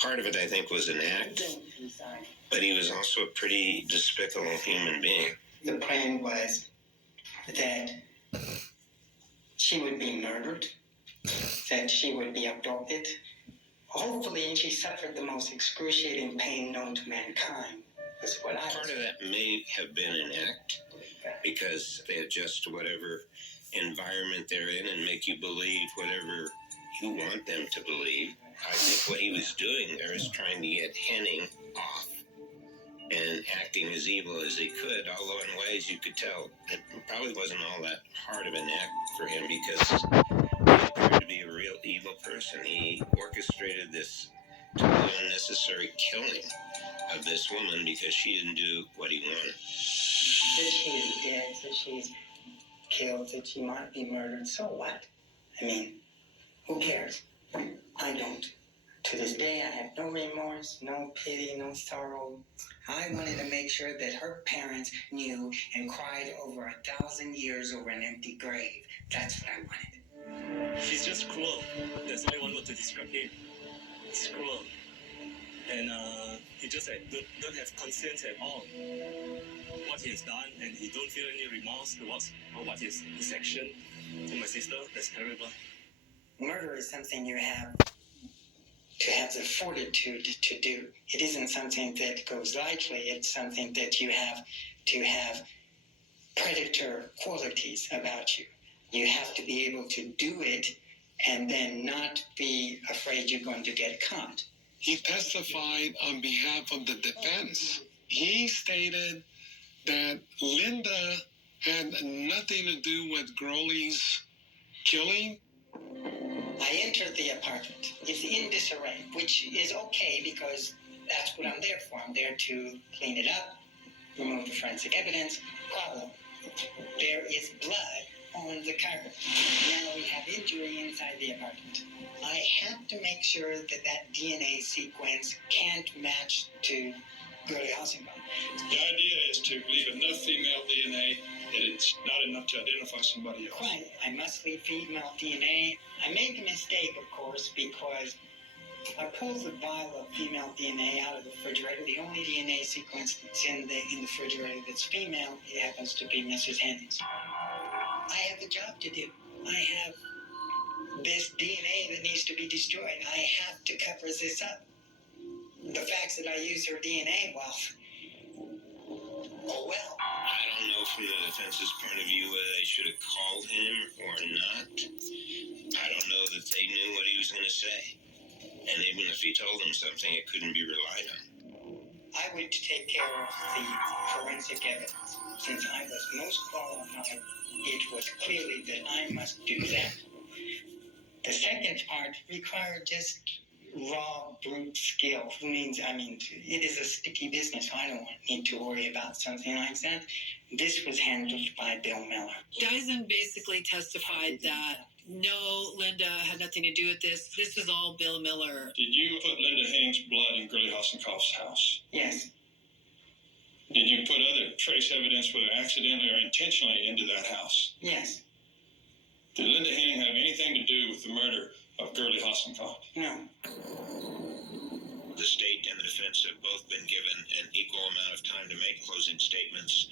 Part of it, I think, was an act, but he was also a pretty despicable human being. The plan was that she would be murdered, that she would be abducted. Hopefully, she suffered the most excruciating pain known to mankind. That's what Part of that may have been an act, because they adjust to whatever environment they're in and make you believe whatever you want them to believe. I think what he was doing there is trying to get Henning off and acting as evil as he could, although in ways you could tell it probably wasn't all that hard of an act for him, because he appeared to be a real evil person. He orchestrated this totally unnecessary killing of this woman because she didn't do what he wanted. That she is dead, that she's killed, that she might be murdered, so what? I mean, who cares? I don't. To this day, I have no remorse, no pity, no sorrow. I wanted to make sure that her parents knew and cried over 1,000 years over an empty grave. That's what I wanted. He's just cruel. There's only one word to describe him. He's cruel. And he just don't have conscience at all. What he has done, and he don't feel any remorse towards what his action to my sister. That's terrible. Murder is something you have to have the fortitude to do. It isn't something that goes lightly. It's something that you have to have predator qualities about you. You have to be able to do it and then not be afraid you're going to get caught. He testified on behalf of the defense. He stated that Linda had nothing to do with Growley's killing. I entered the apartment. It's in disarray, which is okay because that's what I'm there for. I'm there to clean it up, remove the forensic evidence. Problem. There is blood on the carpet. Now we have injury inside the apartment. I have to make sure that that DNA sequence can't match to Gurley Hasselbaum. The idea is to leave enough female DNA that it's not enough to identify somebody else. Right. I must leave female DNA. I make a mistake, of course, because I pulled the vial of female DNA out of the refrigerator. The only DNA sequence that's in the refrigerator that's female, it happens to be Mrs. Henning's. I have a job to do. I have this DNA that needs to be destroyed. I have to cover this up. The facts that I use her DNA, well, oh well. I don't know from the defense's point of view whether they should have called him or not. I don't know that they knew what he was going to say. And even if he told them something, it couldn't be relied on. I would take care of the forensic evidence. Since I was most qualified, it was clearly that I must do that. The second part required just raw, brute skill. It is a sticky business. I don't need to worry about something like that. This was handled by Bill Miller. Dyson basically testified that no, Linda had nothing to do with this. This was all Bill Miller. Did you put Linda Henning's blood in Gurley Hasselbaum's house? Yes. Did you put other trace evidence, whether accidentally or intentionally, into that house? Yes. Did Linda Henning have anything to do with the murder of Gurley Hasselbaum? No. The state and the defense have both been given an equal amount of time to make closing statements.